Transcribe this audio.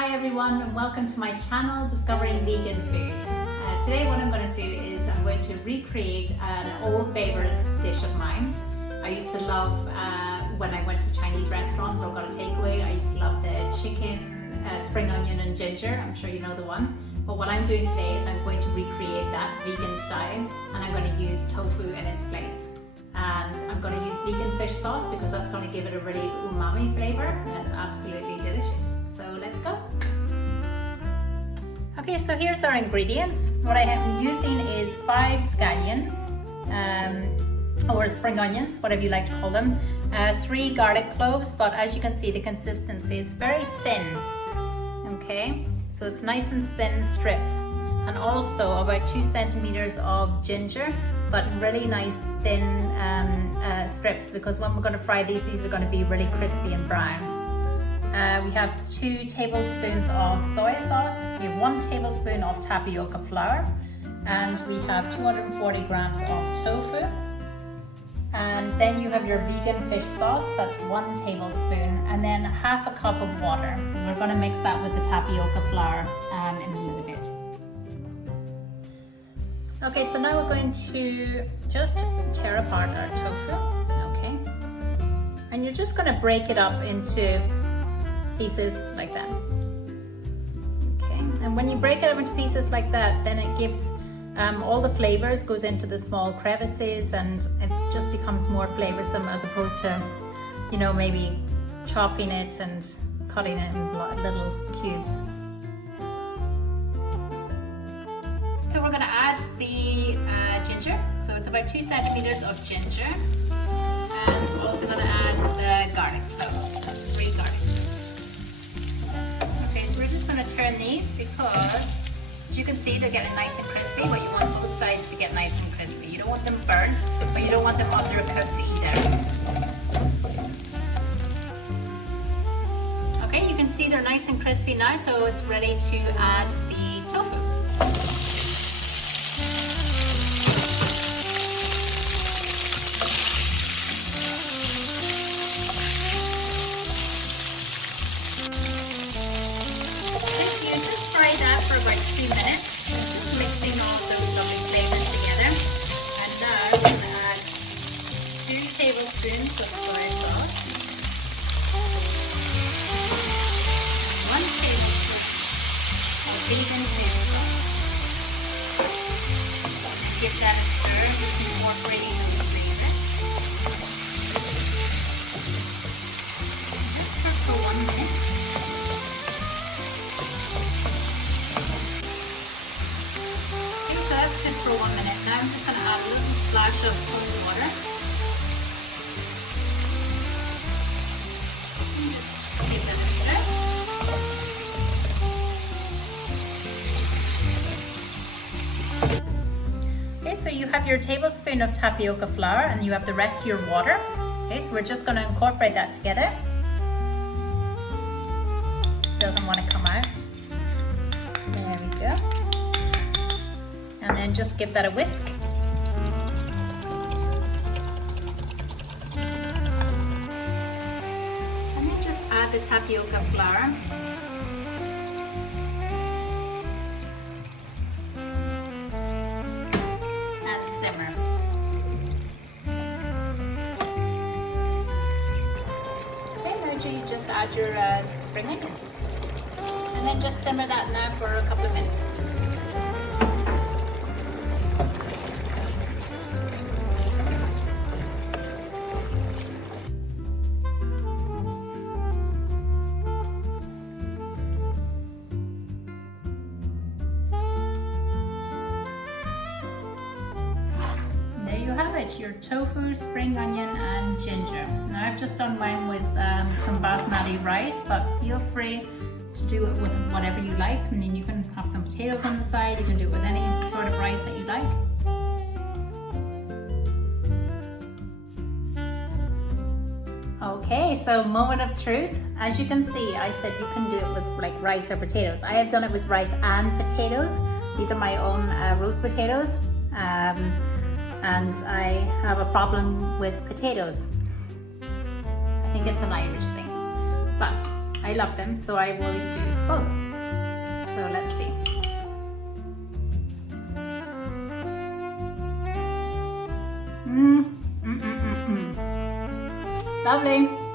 Hi everyone and welcome to my channel Discovering Vegan Food. Today what I'm going to do is I'm going to recreate an old favourite dish of mine. I used to love when I went to Chinese restaurants or got a takeaway, I used to love the chicken, spring onion and ginger. I'm sure you know the one. But what I'm doing today is I'm going to recreate that vegan style and I'm going to use tofu in its place. And I'm going to use vegan fish sauce because that's going to give it a really umami flavour and it's absolutely delicious. So let's go. Okay, so here's our ingredients. What I am using is 5 scallions or spring onions, whatever you like to call them, 3 garlic cloves, but as you can see the consistency, it's very thin. Okay, so it's nice and thin strips, and also about 2 centimeters of ginger, but really nice thin strips, because when we're going to fry these are going to be really crispy and brown. We have 2 tablespoons of soy sauce, we have 1 tablespoon of tapioca flour, and we have 240 grams of tofu. And then you have your vegan fish sauce, that's 1 tablespoon, and then half a cup of water, because we're going to mix that with the tapioca flour in a little bit. Okay, so now we're going to just tear apart our tofu, okay? And you're just going to break it up into pieces like that. Okay, and when you break it up into pieces like that, then it gives all the flavors goes into the small crevices, and it just becomes more flavorsome as opposed to, you know, maybe chopping it and cutting it in little cubes. So we're going to add the ginger. So it's about 2 centimeters of ginger, and we're also going to add the garlic cloves. That's 3 garlic cloves. Okay, so we're just going to turn these because, as you can see, they're getting nice and crispy, but you want both sides to get nice and crispy. You don't want them burnt, but you don't want them undercooked either. Okay, you can see they're nice and crispy now, so it's ready to add the tofu. For about 2 minutes, just mixing all those lovely flavors together. And now I'm going to add 2 tablespoons of soy sauce, 1 tablespoon of vegan fish sauce, and give that a stir, just incorporating the flavor. Just cook for 1 minute. For 1 minute. Now I'm just going to add a little splash of cold water. And just give that a stir. Okay, so you have your tablespoon of tapioca flour and you have the rest of your water. Okay, so we're just going to incorporate that together. Doesn't want to come out. There we go. And then just give that a whisk. And then just add the tapioca flour. And simmer. Okay, now you just add your spring onions. And then just simmer that now for a couple of minutes. You have it, your tofu, spring onion and ginger. Now I've just done mine with some basmati rice, but feel free to do it with whatever you like. I mean, you can have some potatoes on the side, you can do it with any sort of rice that you like. Okay, so moment of truth. As you can see, I said you can do it with like rice or potatoes. I have done it with rice and potatoes. These are my own roast potatoes. And I have a problem with potatoes. I think it's an Irish thing. But I love them, so I always do both. So let's see. Lovely.